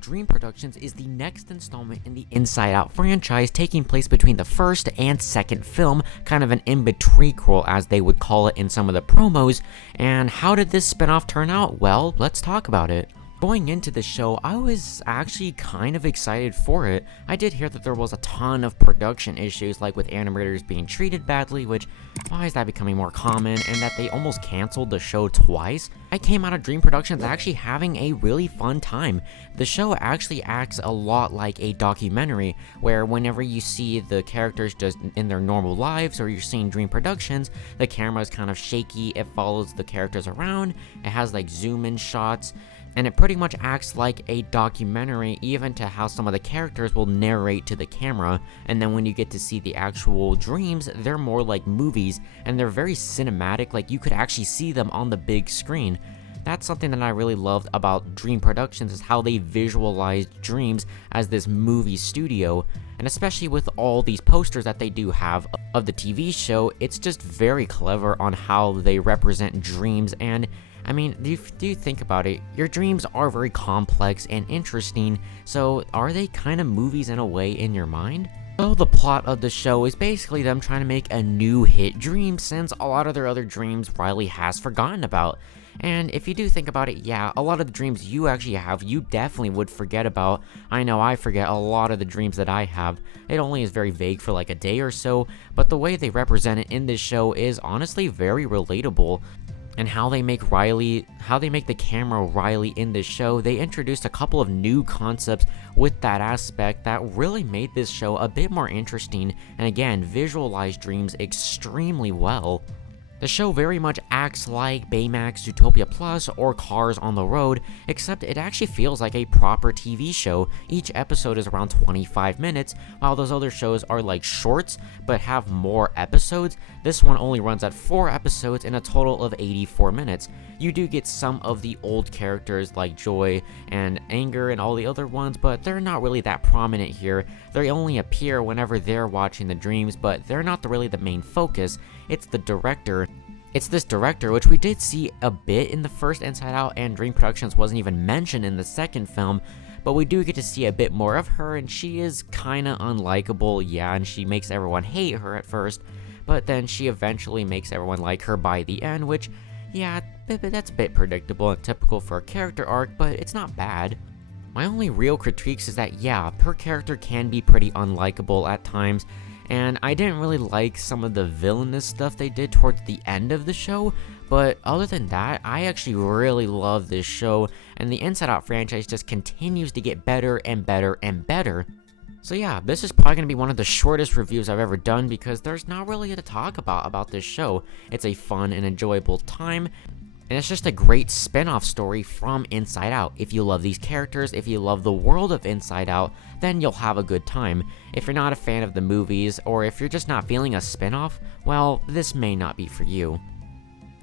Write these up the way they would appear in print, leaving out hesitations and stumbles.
Dream Productions is the next installment in the Inside Out franchise, taking place between the first and second film, kind of an in-between as they would call it in some of the promos. And how did this spinoff turn out? Well, let's talk about it. Going into the show, I was actually kind of excited for it. I did hear that there was a ton of production issues, like with animators being treated badly, which, why is that becoming more common, and that they almost canceled the show twice. I came out of Dream Productions actually having a really fun time. The show actually acts a lot like a documentary, where whenever you see the characters just in their normal lives, or you're seeing Dream Productions, the camera is kind of shaky, it follows the characters around, it has like zoom-in shots, and it pretty much acts like a documentary, even to how some of the characters will narrate to the camera. And then when you get to see the actual dreams, they're more like movies, and they're very cinematic, like you could actually see them on the big screen. That's something that I really loved about Dream Productions, is how they visualized dreams as this movie studio. And especially with all these posters that they do have of the TV show, it's just very clever on how they represent dreams. And I mean, do you think about it, your dreams are very complex and interesting, so are they kind of movies in a way in your mind? So the plot of the show is basically them trying to make a new hit dream, since a lot of their other dreams Riley has forgotten about. And if you do think about it, yeah, a lot of the dreams you actually have, you definitely would forget about. I know I forget a lot of the dreams that I have. It only is very vague for like a day or so, but the way they represent it in this show is honestly very relatable. And how they make the camera Riley in this show, they introduced a couple of new concepts with that aspect that really made this show a bit more interesting, and again, visualized dreams extremely well. The show very much acts like Baymax, Zootopia Plus, or Cars on the Road, except it actually feels like a proper TV show. Each episode is around 25 minutes, while those other shows are like shorts, but have more episodes. This one only runs at 4 episodes in a total of 84 minutes. You do get some of the old characters like Joy and Anger and all the other ones, but they're not really that prominent here. They only appear whenever they're watching the dreams, but they're not really the main focus. It's the director. It's this director, which we did see a bit in the first Inside Out, and Dream Productions wasn't even mentioned in the second film, but we do get to see a bit more of her, and she is kinda unlikable, yeah, and she makes everyone hate her at first, but then she eventually makes everyone like her by the end, which, yeah, that's a bit predictable and typical for a character arc, but it's not bad. My only real critiques is that, yeah, her character can be pretty unlikable at times, and I didn't really like some of the villainous stuff they did towards the end of the show, but other than that, I actually really love this show, and the Inside Out franchise just continues to get better and better and better. So yeah, this is probably going to be one of the shortest reviews I've ever done, because there's not really to talk about this show. It's a fun and enjoyable time, and it's just a great spin-off story from Inside Out. If you love these characters, if you love the world of Inside Out, then you'll have a good time. If you're not a fan of the movies, or if you're just not feeling a spin-off, well, this may not be for you.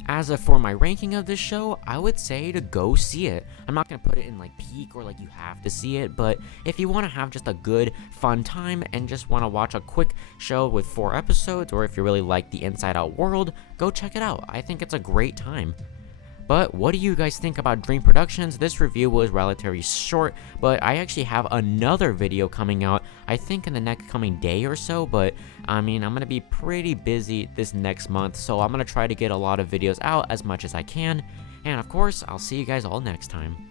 As for my ranking of this show, I would say to go see it. I'm not going to put it in like peak or like you have to see it, but if you want to have just a good, fun time and just want to watch a quick show with 4 episodes, or if you really like the Inside Out world, go check it out. I think it's a great time. But what do you guys think about Dream Productions? This review was relatively short, but I actually have another video coming out, I think in the next coming day or so, but I mean, I'm going to be pretty busy this next month, so I'm going to try to get a lot of videos out as much as I can, and of course, I'll see you guys all next time.